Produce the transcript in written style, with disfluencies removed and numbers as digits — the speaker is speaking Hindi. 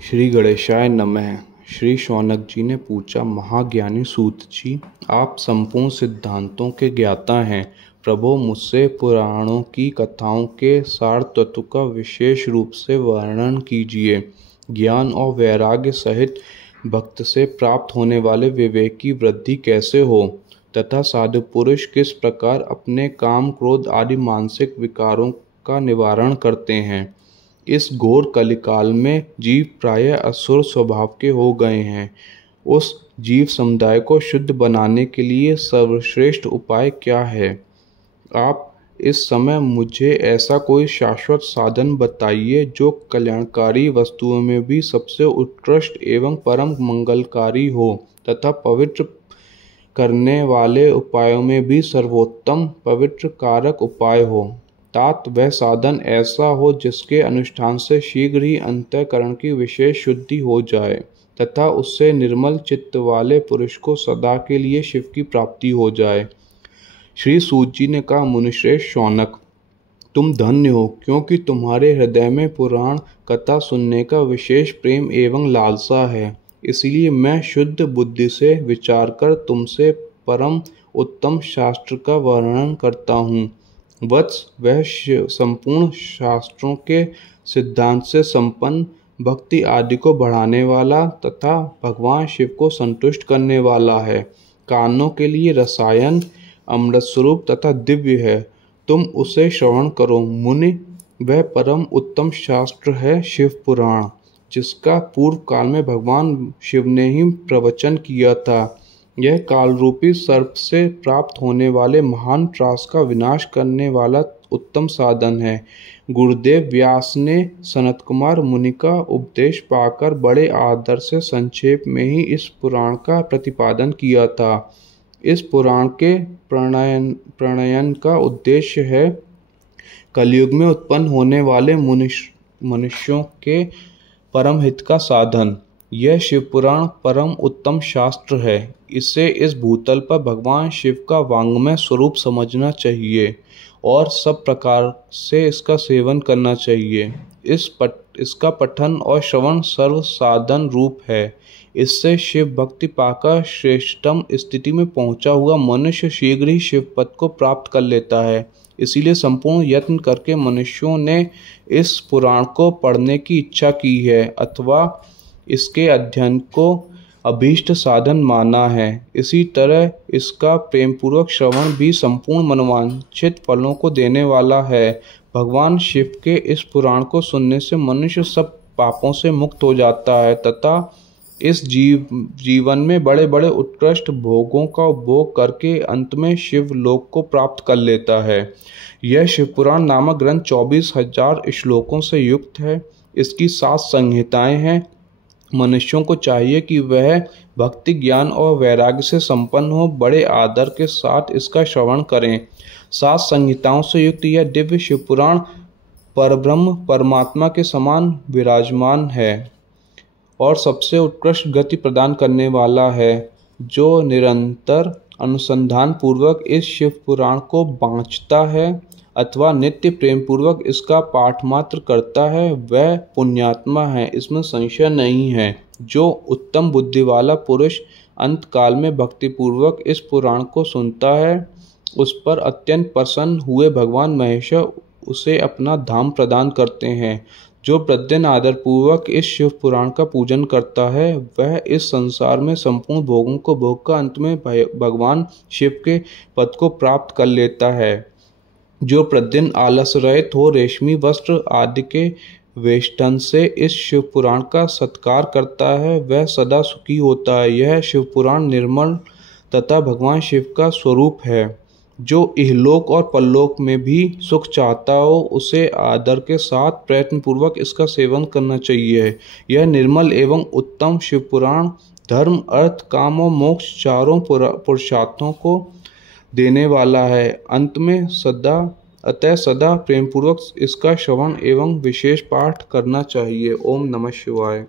श्री गणेशाय नमः। श्री शौनक जी ने पूछा, महाज्ञानी सूत जी, आप संपूर्ण सिद्धांतों के ज्ञाता हैं। प्रभु, मुझसे पुराणों की कथाओं के सार तत्व का विशेष रूप से वर्णन कीजिए। ज्ञान और वैराग्य सहित भक्त से प्राप्त होने वाले विवेक की वृद्धि कैसे हो, तथा साधु पुरुष किस प्रकार अपने काम, क्रोध आदि मानसिक विकारों का निवारण करते हैं। इस घोर कलिकाल में जीव प्रायः असुर स्वभाव के हो गए हैं। उस जीव समुदाय को शुद्ध बनाने के लिए सर्वश्रेष्ठ उपाय क्या है? आप इस समय मुझे ऐसा कोई शाश्वत साधन बताइए जो कल्याणकारी वस्तुओं में भी सबसे उत्कृष्ट एवं परम मंगलकारी हो, तथा पवित्र करने वाले उपायों में भी सर्वोत्तम पवित्र कारक उपाय हो। तात वह साधन ऐसा हो जिसके अनुष्ठान से शीघ्र ही अंतःकरण की विशेष शुद्धि हो जाए, तथा उससे निर्मल चित्त वाले पुरुष को सदा के लिए शिव की प्राप्ति हो जाए। श्री सूत जी ने कहा, मुनिश्रेष्ठ शौनक, तुम धन्य हो, क्योंकि तुम्हारे हृदय में पुराण कथा सुनने का विशेष प्रेम एवं लालसा है। इसलिए मैं शुद्ध बुद्धि से विचार कर तुमसे परम उत्तम शास्त्र का वर्णन करता हूँ। वत्स, वह संपूर्ण शास्त्रों के सिद्धांत से संपन्न, भक्ति आदि को बढ़ाने वाला तथा भगवान शिव को संतुष्ट करने वाला है। कानों के लिए रसायन, अमृत स्वरूप तथा दिव्य है। तुम उसे श्रवण करो। मुनि, वह परम उत्तम शास्त्र है शिव पुराण, जिसका पूर्व काल में भगवान शिव ने ही प्रवचन किया था। यह कालरूपी सर्प से प्राप्त होने वाले महान त्रास का विनाश करने वाला उत्तम साधन है। गुरुदेव व्यास ने सनत कुमार मुनि का उपदेश पाकर बड़े आदर से संक्षेप में ही इस पुराण का प्रतिपादन किया था। इस पुराण के प्रणयन का उद्देश्य है कलयुग में उत्पन्न होने वाले मनुष्यों के परम हित का साधन। यह शिव पुराण परम उत्तम शास्त्र है। इसे इस भूतल पर भगवान शिव का वांग्मय स्वरूप समझना चाहिए और सब प्रकार से इसका सेवन करना चाहिए। इसका पठन और श्रवण सर्व साधन रूप है। इससे शिव भक्ति पाकर श्रेष्ठतम स्थिति में पहुंचा हुआ मनुष्य शीघ्र ही शिव पद को प्राप्त कर लेता है। इसीलिए संपूर्ण यत्न करके मनुष्यों ने इस पुराण को पढ़ने की इच्छा की है अथवा इसके अध्ययन को अभीष्ट साधन माना है। इसी तरह इसका प्रेमपूर्वक श्रवण भी संपूर्ण मनोवांछित फलों को देने वाला है। भगवान शिव के इस पुराण को सुनने से मनुष्य सब पापों से मुक्त हो जाता है तथा इस जीवन में बड़े बड़े उत्कृष्ट भोगों का उपभोग करके अंत में शिव लोक को प्राप्त कर लेता है। यह शिव पुराण नामक ग्रंथ 24,000 श्लोकों से युक्त है। इसकी 7 संहिताएं हैं। मनुष्यों को चाहिए कि वह भक्ति, ज्ञान और वैराग्य से संपन्न हो, बड़े आदर के साथ इसका श्रवण करें। 7 संहिताओं से युक्त यह दिव्य शिव पुराण परब्रह्म परमात्मा के समान विराजमान है और सबसे उत्कृष्ट गति प्रदान करने वाला है। जो निरंतर अनुसंधान पूर्वक इस शिव पुराण को बाँचता है अथवा नित्य प्रेम पूर्वक इसका पाठ मात्र करता है, वह पुण्यात्मा है, इसमें संशय नहीं है। जो उत्तम बुद्धि वाला पुरुष अंत काल में भक्ति पूर्वक इस पुराण को सुनता है, उस पर अत्यंत प्रसन्न हुए भगवान महेश्वर उसे अपना धाम प्रदान करते हैं। जो प्रतिदिन आदर पूर्वक इस शिव पुराण का पूजन करता है, वह इस संसार में संपूर्ण भोगों को भोग कर अंत में भगवान शिव के पद को प्राप्त कर लेता है। जो प्रतिदिन आलस रहित हो रेशमी वस्त्र आदि के वेष्टन से इस शिव पुराण का सत्कार करता है, वह सदा सुखी होता है। यह शिव पुराण निर्मल तथा भगवान शिव का स्वरूप है। जो इहलोक और परलोक में भी सुख चाहता हो, उसे आदर के साथ प्रयत्न पूर्वक इसका सेवन करना चाहिए। यह निर्मल एवं उत्तम शिव पुराण धर्म, अर्थ, काम और मोक्ष चारों पुरुषार्थों को देने वाला है। अंत में सदा प्रेमपूर्वक इसका श्रवण एवं विशेष पाठ करना चाहिए। ओम नमः शिवाय।